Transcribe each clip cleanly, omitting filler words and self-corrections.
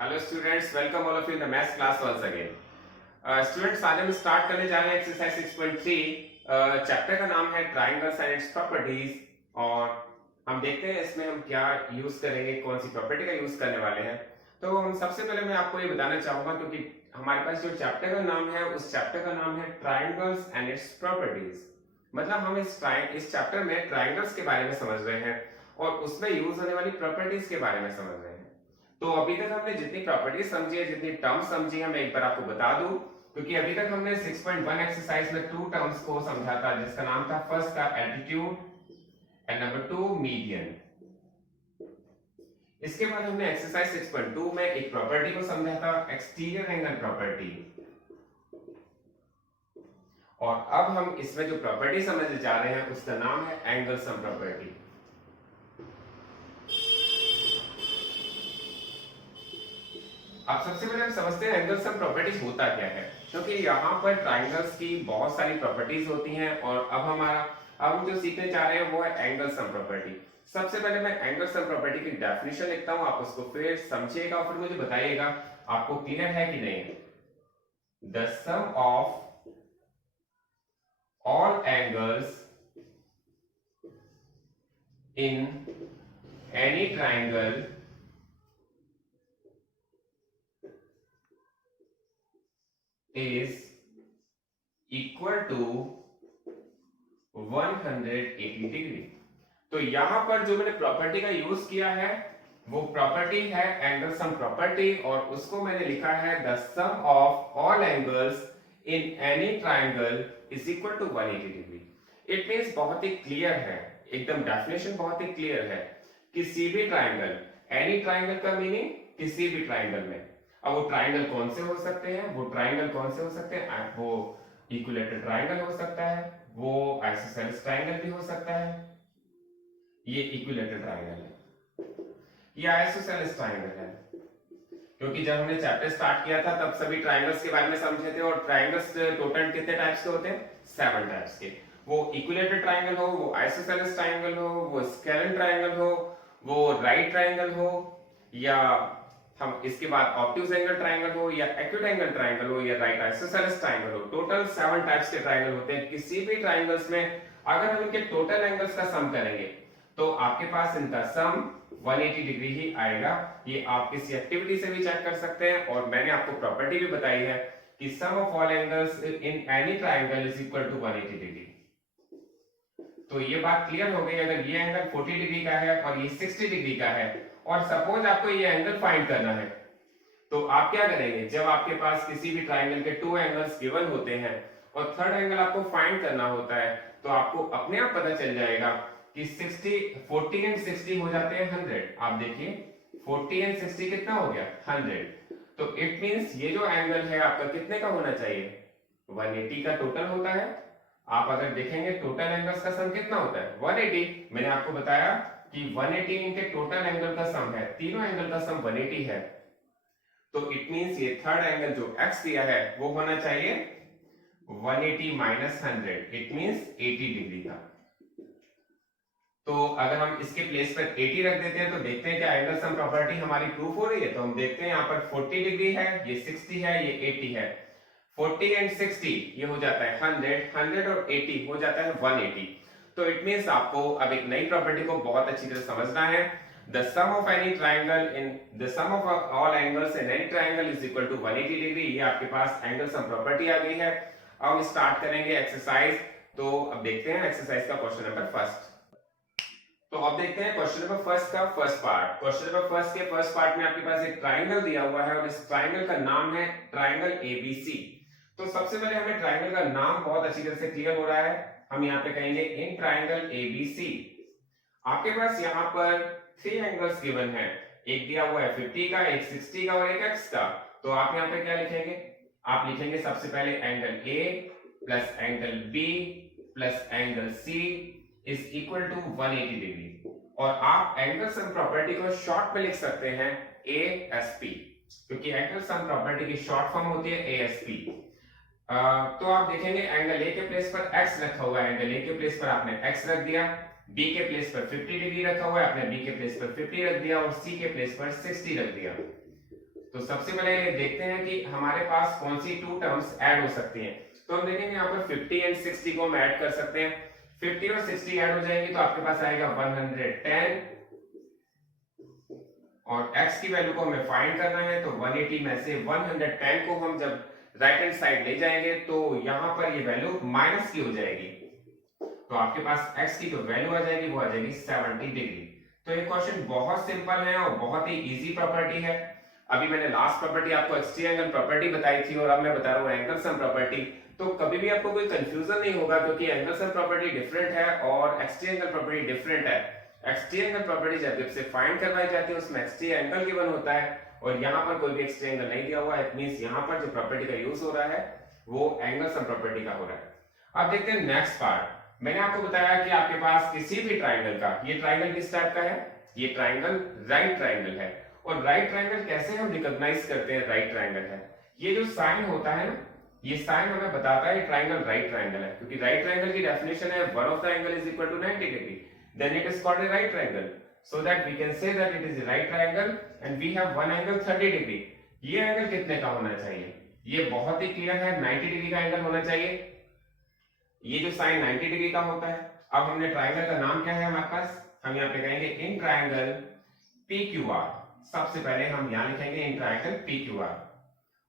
Hello students, welcome all of you in the maths class once again. Students, आज हम start करने जा रहे हैं एक्सरसाइज 6.3। चैप्टर का नाम है ट्रायंगल्स एंड इट्स प्रॉपर्टीज। और हम देखते हैं इसमें हम क्या यूज करेंगे, कौन सी प्रॉपर्टी का यूज करने वाले हैं। तो हम सबसे पहले मैं आपको ये बताना चाहूंगा, क्योंकि हमारे पास जो चैप्टर का नाम है उस चैप्टर का नाम है ट्रायंगल्स एंड इट्स प्रॉपर्टीज। मतलब हम इस चैप्टर में ट्रायंगल्स के बारे में समझ रहे हैं और उसमें यूज होने वाली प्रॉपर्टीज के बारे में समझ रहे हैं। तो अभी तक हमने जितनी प्रॉपर्टीज समझी है, जितनी टर्म्स समझी है, मैं एक बार आपको बता दूं, क्योंकि अभी तक हमने 6.1 एक्सरसाइज में टू टर्म्स को समझा था, जिसका नाम था फर्स्ट था एल्टीट्यूड एंड नंबर 2 मीडियन। इसके बाद हमने एक्सरसाइज 6.2 में एक प्रॉपर्टी को समझा था, एक्सटीरियर एंगल प्रॉपर्टी। और अब हम इसमें जो प्रॉपर्टी समझने जा रहे हैं उसका नाम है एंगल सम प्रॉपर्टी। अब सबसे पहले हम समझते हैं एंगल सम प्रॉपर्टीज होता क्या है, क्योंकि यहाँ पर ट्राइंगल्स की बहुत सारी प्रॉपर्टीज होती हैं। और अब हम जो सीखने जा रहे हैं वो है एंगल सम प्रॉपर्टी। सबसे पहले मैं एंगल सम प्रॉपर्टी की डेफिनेशन लिखता हूं, आप उसको फिर समझिएगा और फिर मुझे बताइएगा आपको क्लियर है कि नहीं। The sum of all angles in any triangle is equal to 180 degree. तो यहां पर जो मैंने प्रॉपर्टी का यूज किया है वो प्रॉपर्टी है एंगल सम प्रॉपर्टी, और उसको मैंने लिखा है the sum of all angles in any triangle is equal to 180 degree. It means बहुत ही क्लियर है, एकदम डेफिनेशन बहुत ही क्लियर है। किसी भी ट्राइंगल, एनी ट्राइंगल का मीनिंग किसी भी ट्राइंगल में। अब वो ट्राइंगल कौन से हो सकते हैं, वो इक्विलेटरल ट्राइंगल हो सकता है, वो आइसोसेलेस ट्राइंगल भी हो सकता है, ये इक्विलेटरल ट्राइंगल है, ये आइसोसेलेस ट्राइंगल है। क्योंकि जब हमने चैप्टर स्टार्ट किया था तब सभी ट्राइंगल्स के बारे में समझे थे, और ट्राइंगल्स टोटल कितने टाइप्स के होते हैं? 7 टाइप्स के। वो इक्विलेटरल ट्राइंगल हो, वो आइसोसेलेस ट्राइंगल हो, वो स्केलेन ट्राइंगल हो, वो राइट ट्राइंगल हो, या हम इसके बाद ऑब्ट्यूज एंगल ट्राइंगल हो, या एक्यूट एंगल ट्राइंगल हो, या राइट आइसोसेलेस ट्राइंगल हो। टोटल 7 टाइप्स के ट्राइंगल होते हैं। किसी भी ट्राइंगल्स में अगर हम इनके टोटल एंगल्स का सम करेंगे तो आपके पास इनका सम 180 डिग्री ही आएगा। ये आप किसी एक्टिविटी से भी चेक कर सकते हैं, और मैंने आपको प्रॉपर्टी भी बताई है कि sum of all angles in any triangle is equal to 180 degree. तो ये बात क्लियर हो गई। अगर ये एंगल 40 डिग्री का है और ये 60 डिग्री का है, और सपोज आपको ये एंगल फाइंड करना है, तो आप क्या करेंगे? जब आपके पास किसी भी ट्राइंगल के 2 एंगल्स गिवन होते हैं और थर्ड एंगल आपको फाइंड करना होता है, तो आपको अपने आप पता चल जाएगा कि 40 एंड 60 हो जाते हैं 100। आप देखिए 40 एंड 60 कितना हो गया? 100। तो इट मींस ये जो एंगल है आपका कितने का होना चाहिए? 180 का टोटल होता है। आप अगर देखेंगे टोटल एंगल्स का सम कितना होता है? 180। मैंने आपको बताया कि 180 इनके टोटल एंगल का सम है, तीनों एंगल का सम 180 है। तो इट मींस ये थर्ड एंगल जो x दिया है वो होना चाहिए 180 माइनस 100, इट मींस 80 डिग्री का। तो अगर हम इसके प्लेस पर 80 रख देते हैं तो देखते हैं क्या एंगल सम प्रॉपर्टी हमारी प्रूफ हो रही है। तो हम देखते हैं यहाँ पर 40 डिग्री है, ये 60 है, ये 80 है। 40 एंड 60 ये हो जाता है 100 और 80 हो जाता है 180। तो इट मींस आपको अब एक नई प्रॉपर्टी को बहुत अच्छी तरह समझना है। The sum of any triangle in the sum of all angles in any triangle is equal to 180 degree. ये आपके पास एंगल सम प्रॉपर्टी आ गई है। अब हम स्टार्ट करेंगे एक्सरसाइज। तो अब देखते हैं एक्सरसाइज का क्वेश्चन नंबर फर्स्ट। तो अब देखते हैं क्वेश्चन नंबर फर्स्ट का first part. Question number first के फर्स्ट पार्ट में आपके पास एक ट्राइंगल दिया हुआ है, और इस ट्राइंगल का नाम है ट्राइंगल एबीसी। तो सबसे पहले हमें ट्राइंगल का नाम बहुत अच्छी तरह से क्लियर हो रहा है। हम यहाँ पे कहेंगे इन ट्राइंगल एबीसी आपके पास यहाँ पर 3 एंगल्स गिवन है। एक दिया हुआ है 50 का, एक 60 का और एक x का। तो आप यहाँ पे क्या लिखेंगे? आप लिखेंगे सबसे पहले angle A plus angle B plus angle C is equal to 180 degree. और आप एंगल सम प्रॉपर्टी को शॉर्ट में लिख सकते हैं ASP, क्योंकि एंगल सम प्रॉपर्टी की शॉर्ट फॉर्म होती है ASP। तो आप देखेंगे एंगल A के प्लेस पर x रखा हुआ है, एंगल A के प्लेस पर आपने x रख दिया, B के प्लेस पर 50 डिग्री रखा हुआ है, आपने B के प्लेस पर 50 रख दिया, और C के प्लेस पर 60 रख दिया। तो तो सबसे पहले देखते हैं कि हमारे पास कौन सी टू टर्म्स ऐड हो सकती हैं। तो हम देखेंगे यहाँ पर 50 एंड 60 को हम ऐड कर सकते हैं। 50 और 60 ऐड हो जाएंगे तो आपके पास आएगा 110 और x की वैल्यू को हमें फाइंड करना है। तो 180 में से 110 को हम जब राइट हैंड साइड ले जाएंगे तो यहाँ पर ये वैल्यू माइनस की हो जाएगी, तो आपके पास x की जो वैल्यू आ जाएगी वो आ जाएगी 70 डिग्री। तो ये क्वेश्चन बहुत सिंपल है और बहुत ही इजी प्रॉपर्टी है। अभी मैंने लास्ट प्रॉपर्टी आपको एक्सट्रीम एंगल प्रॉपर्टी बताई थी और अब मैं बता रहा हूँ एंगल सम प्रॉपर्टी। तो कभी भी आपको कोई कंफ्यूजन नहीं होगा क्योंकि एंगल सम प्रॉपर्टी डिफरेंट है और एक्सट्रीम एंगल प्रॉपर्टी डिफरेंट है। एक्सट्रीम एंगल प्रॉपर्टी जब से फाइंड करवाई जाती है उसमें एक्सट्रीम एंगल गिवन होता है और यहाँ पर कोई भी एक्सट्रीम एंगल नहीं दिया हुआ है। इट मींस यहाँ पर जो प्रॉपर्टी का यूज हो रहा है वो एंगल सम प्रॉपर्टी का हो रहा है। अब देखते हैं नेक्स्ट पार्ट। मैंने आपको बताया कि आपके पास किसी भी ट्राइंगल का, ये ट्राइंगल किस टाइप का है, ये ट्राइंगल राइट ट्राइंगल है। और राइट ट्राइंगल कैसे हम रिकॉग्नाइज करते हैं राइट ट्राइंगल है, ये जो साइन होता है ना, ये साइन हमें बताता है ट्राइंगल राइट ट्राइंगल है, क्योंकि राइट ट्राइंगल की डेफिनेशन है one of the angle is equal to 90 degree, then it is called a right triangle, so that we can say that it is a right triangle and we have one angle 30 degree. ये angle कितने का होना चाहिए, ये बहुत ही clear है, 90 degree का एंगल होना चाहिए। ये जो साइन 90 डिग्री का होता है। अब हमने ट्राइंगल का नाम क्या है हमारे पास, हम यहाँ पे कहेंगे इन ट्राइंगल PQR। सबसे पहले हम यहाँ लिखेंगे इन ट्राइंगल PQR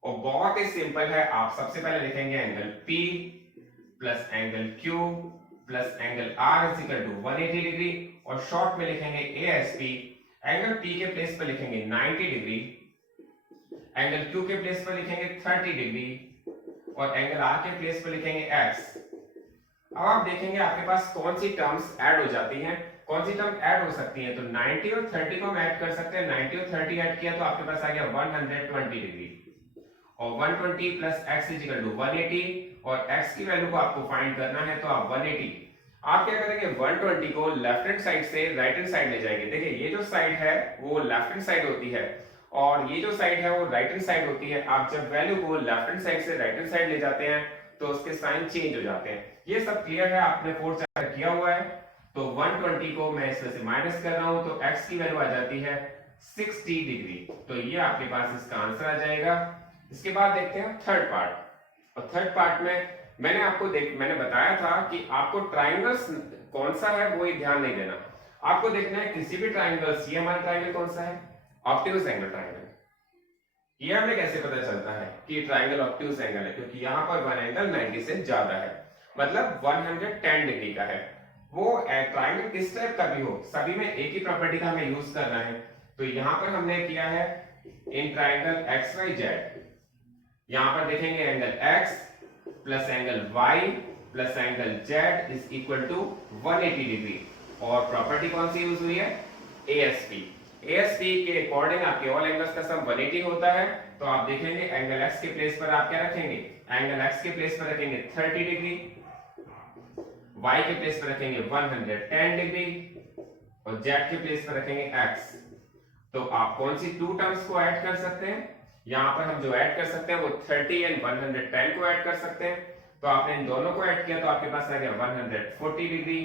और बहुत ही सिंपल है। आप सबसे पहले लिखेंगे angle P plus angle Q plus angle R is equal to 180 degree और शॉर्ट में लिखेंगे ASP। एंगल P के प्लेस पर लिखेंगे 90 डिग्री, एंगल Q के प्लेस पर लिखेंगे 30 डिग्री और एंगल R के प्लेस पर लिखेंगे X। अब आप देखेंगे आपके पास कौन सी टर्म्स ऐड हो जाती हैं, कौन सी टर्म ऐड हो सकती है। तो 90 और 30 को हम ऐड कर सकते हैं। 90 और 30 ऐड किया तो आपके पास आ गया 120 डिग्री और 120 plus x is equal to 180 और x की वैल्यू को आपको फाइंड करना है। तो आप 180, आप क्या करेंगे 120 को लेफ्ट हैंड साइड से राइट हैंड साइड ले जाएंगे। देखिए ये जो साइड है वो लेफ्ट हैंड साइड होती है और ये जो साइड है वो राइट हैंड साइड होती है। आप जब वैल्यू को लेफ्ट हैंड साइड से राइट हैंड साइड ले जाते हैं तो उसके साइन चेंज हो जाते हैं। ये सब क्लियर है, आपने फोर्थ चैप्टर किया हुआ है। तो 120 को मैं इसमें से माइनस कर रहा हूं तो x की वैल्यू आ जाती है 60 डिग्री। तो ये आपके पास इसका आंसर आ जाएगा। इसके बाद देखते हैं थर्ड पार्ट। और थर्ड पार्ट में मैंने बताया था कि आपको ट्राइंगल्स कौन सा है वो ही ध्यान नहीं देना, आपको देखना है किसी भी ट्राइंगल्स। ये हमारा ट्राइंगल कौन सा है, ऑब्ट्यूज एंगल ट्राइंगल। ये हमें कैसे पता चलता है कि ट्राइंगल ऑब्ट्यूज एंगल है, क्योंकि यहाँ पर वन एंगल 90 से ज्यादा है, मतलब 110 डिग्री का है। वो ट्राइंगल किस टाइप का भी हो, सभी में एक ही प्रॉपर्टी का हमें यूज करना है। तो यहाँ पर हमने किया है इन ट्राइंगल XYZ। यहाँ पर देखेंगे angle X plus angle Y plus angle Z is equal to 180 degree और प्रॉपर्टी कौन सी यूज हुई है, ASP। ASP के अकॉर्डिंग आपके ऑल एंगल्स का सम 180 होता है। तो आप देखेंगे एंगल X के प्लेस पर आप क्या रखेंगे, एंगल X के प्लेस पर रखेंगे 30 डिग्री, Y के प्लेस पर रखेंगे 110 डिग्री और Z के प्लेस पर रखेंगे X। तो आप कौन सी टू टर्म्स को ऐड कर सकते हैं, यहाँ पर हम जो ऐड कर सकते हैं वो 30 एंड 110 को ऐड कर सकते हैं। तो आपने इन दोनों को ऐड किया तो आपके पास आ गया 140 degree,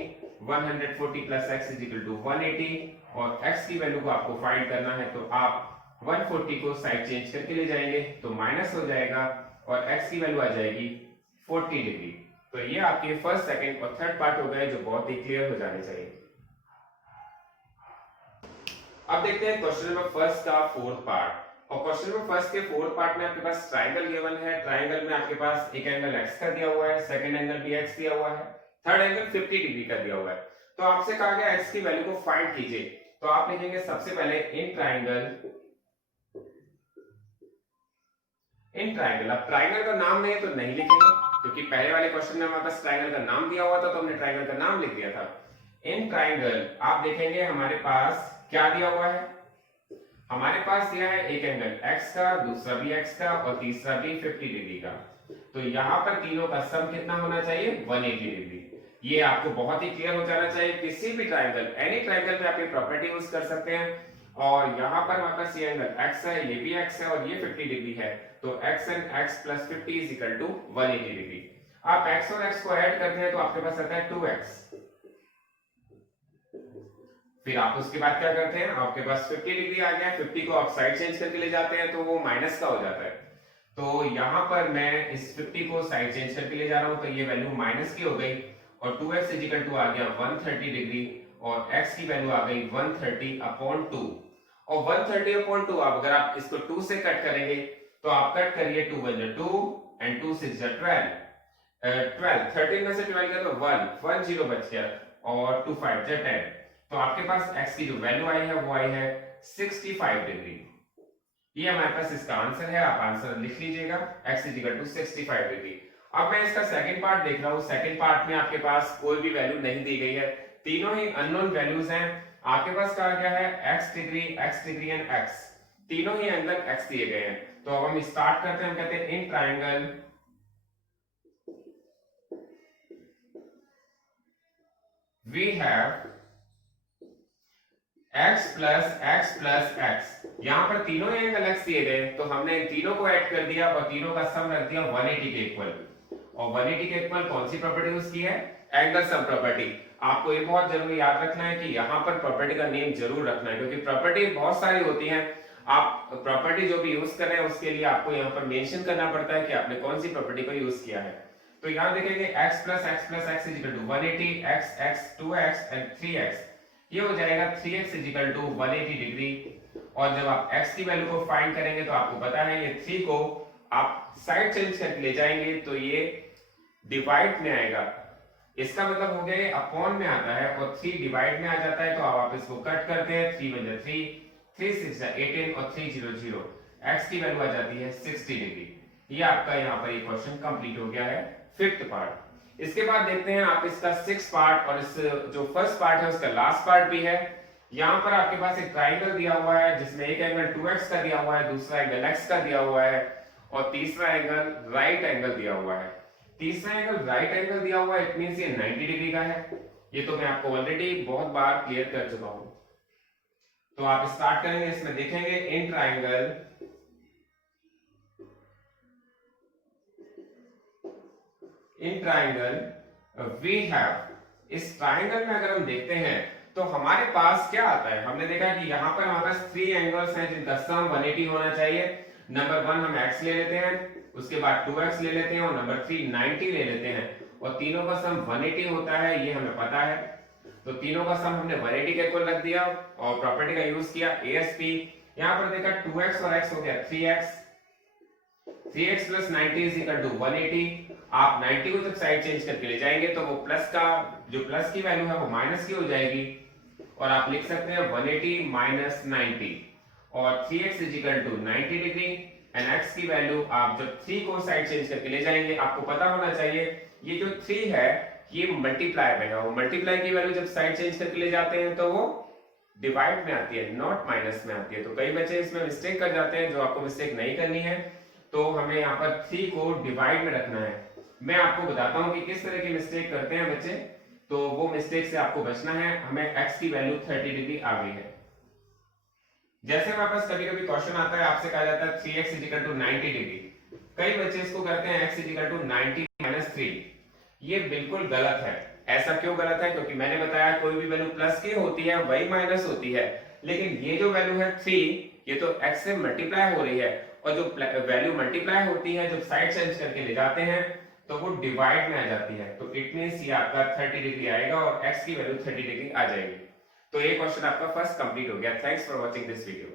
140 plus x is equal to 180 और x की वैल्यू को आपको फाइंड करना है। तो आप 140 को साइड चेंज करके ले जाएंगे तो माइनस हो जाएगा और x की वैल्यू आ जाएगी 40 डिग्री। तो ये आपके फर्स्ट, सेकंड और थर्ड पार्ट हो गए जो बहुत ही क्लियर हो जाने चाहिए। अब देखते हैं क्वेश्चन नंबर फर्स्ट का फोर्थ पार्ट। और क्वेश्चन नंबर फर्स्ट के फोर्थ पार्ट में आपके पास ट्राइंगल गिवन है। ट्राइंगल में आपके पास एक एंगल x का दिया हुआ है, सेकंड एंगल भी x दिया हुआ है, थर्ड एंगल 50 डिग्री का दिया हुआ है। तो आपसे कहा गया x की वैल्यू को फाइंड कीजिए। तो आप लिखेंगे सबसे पहले इन ट्राइंगल। अब ट्राइंगल का नाम नहीं है तो नहीं लिखेंगे, क्योंकि पहले वाले क्वेश्चन में हमारे पास ट्राइंगल का नाम दिया हुआ था तो हमने ट्राइंगल का नाम लिख दिया था। इन ट्राइंगल आप देखेंगे हमारे पास क्या दिया हुआ है, हमारे पास दिया है एक एंगल x का, दूसरा भी x का और तीसरा भी 50 डिग्री का। तो यहाँ पर तीनों का सम कितना होना चाहिए, 180 डिग्री। ये आपको बहुत ही क्लियर हो जाना चाहिए। किसी भी ट्राइंगल, एनी ट्राइंगल में आप ये प्रॉपर्टी यूज कर सकते हैं। और यहाँ पर हमारे पास ये एंगल x है, ये भी x है और ये 50 डिग्री है। तो x and x plus 50 is equal to 180 degree. आप x और x को ऐड करते हैं तो आपके पास आता है 2x। फिर आप उसके बाद क्या करते हैं, आपके पास 50 डिग्री आ गया, 50 को आप साइड चेंज करके ले जाते हैं तो वो माइनस का हो जाता है। तो यहाँ पर मैं इस 50 को साइड चेंज करके ले जा रहा हूँ, तो ये वैल्यू माइनस की हो गई और 2x इजिकल टू आ गया 130 डिग्री और x की वैल्यू आ गई 130/2 और 130/2 अगर आप इसको 2 से कट करेंगे तो आप कट करिए 2 1 2 एंड 2 6 12 12 13 में से 12 गया तो 1 0 बच गया और 2 5 10। तो आपके पास x की जो वैल्यू आई है वो आई है 65 डिग्री। ये हमारे पास इसका आंसर है, आप आंसर लिख लीजिएगा x इक्वल टू 65 डिग्री। अब मैं इसका सेकंड पार्ट देख रहा हूँ, सेकंड पार्ट में आपके पास कोई भी वैल्यू नहीं दी गई है, तीनों ही अननोन वैल्यूज हैं। आपके पास कहा गया है x डिग्री एंड x, तीनों ही एंगल x दिए गए हैं। तो अब हम स्टार्ट करते हैं, हम कहते हैं in triangle we have x plus x। यहाँ पर तीनों एंगल x दिए गए तो हमने इन तीनों को ऐड कर दिया और तीनों का सम रख दिया 180 के इक्वल। और 180 के इक्वल कौन सी प्रॉपर्टी यूज की है, एंगल सम प्रॉपर्टी। आपको ये बहुत जरूरी याद रखना है कि यहाँ पर प्रॉपर्टी का नेम जरूर रखना है, क्योंकि प्रॉपर्टी बहुत सारी होती है। आप प्रॉपर्टी जो भी यूज कर रहे हैं उसके लिए आपको यहाँ पर मेंशन करना पड़ता है कि आपने कौन सी प्रॉपर्टी को यूज किया है। तो यहाँ देखेंगे x plus x is equal to 180, x 2x and 3x, ये हो जाएगा 3x is equal to 180 degree. और जब आप x की वैल्यू को फाइंड करेंगे तो आपको पता है ये 3 को आप साइड चेंज करके ले जाएंगे तो ये डिवाइड में आएगा, इसका मतलब हो गया ये अपॉन में आता है और 3 डिवाइड में आ जाता है। तो अब आप इसको कट करते हैं, 3 1 3, 3 6 18 और 3 0 0, x की वैल्यू आ जाती है 60 डिग्री। ये आपका यहाँ पर ये क्वेश्चन कंप्लीट हो गया है, फिफ्थ पार्ट। इसके बाद देखते हैं आप इसका सिक्स पार्ट और इस जो फर्स्ट पार्ट है उसका लास्ट पार्ट भी है। यहाँ पर आपके पास एक ट्राइंगल दिया हुआ है जिसमें एक एंगल 2x का दिया हुआ है, दूसरा एंगल x का दिया हुआ है और तीसरा एंगल राइट एंगल दिया हुआ है। तीसरा एंगल राइट एंगल दिया हुआ है, इट मींस ये 90 डिग्री का है। ये तो मैं आपको ऑलरेडी बहुत बार क्लियर कर चुका हूं। तो आप स्टार्ट करेंगे, इसमें देखेंगे इन ट्राइंगल वी हैव, इस ट्राइंगल में अगर हम देखते हैं तो हमारे पास क्या आता है, हमने देखा कि यहाँ पर हमारे पास 3 एंगल्स हैं जिनका सम 180 होना चाहिए। नंबर 1 हम x ले लेते हैं, उसके बाद 2x ले लेते हैं और नंबर 3 90 ले लेते हैं और तीनों का सम 180 होता है, ये हमें पता है। तो तीनों का सम हमने 180 के इक्वल रख दिया और प्रॉपर्टी का यूज किया ASP। यहाँ पर देखा 2x और x हो गया 3x, 3x plus 90 is equal to 180। आप 90 को जब साइड चेंज करके ले जाएंगे तो वो प्लस का जो प्लस की वैल्यू है वो माइनस की हो जाएगी और आप लिख सकते हैं 180 माइनस 90 और 3x is equal to 90 degree and x की वैल्यू आप जब 3 को साइड चेंज करके ले जाएंगे, आपको पता होना चाहिए ये जो 3 है ये मल्टीप्लाई में है और मल्टीप्लाई की वैल्यू जब साइड चेंज करके ले जाते हैं तो वो डिवाइड में आती है, नॉट माइनस में आती है। तो कई बच्चे इसमें मिस्टेक कर जाते हैं, जो आपको मिस्टेक नहीं करनी है। तो हमें यहाँ पर 3 को डिवाइड में रखना है। मैं आपको बताता हूँ कि किस तरह की मिस्टेक करते हैं बच्चे, तो वो मिस्टेक से आपको बचना है। हमें x की वैल्यू 30 डिग्री आ गई है। जैसे हमारे पास कभी कभी क्वेश्चन आता है, आपसे कहा जाता है 3x is equal to 90 degree, कई बच्चे इसको करते हैं x is equal to 90 minus 3। ये बिल्कुल गलत है। ऐसा क्यों गलत है, क्योंकि मैंने बताया कोई भी वैल्यू प्लस की होती है वही माइनस होती है, लेकिन ये जो वैल्यू है 3 ये तो x से मल्टीप्लाई हो रही है और जो वैल्यू मल्टीप्लाई होती है जब साइड चेंज करके ले जाते हैं तो वो डिवाइड में आ जाती है। तो इट मींस ये आपका 30 डिग्री आएगा और x की वैल्यू 30 डिग्री आ जाएगी। तो ये क्वेश्चन आपका फर्स्ट कंप्लीट हो गया। Thanks for watching this video.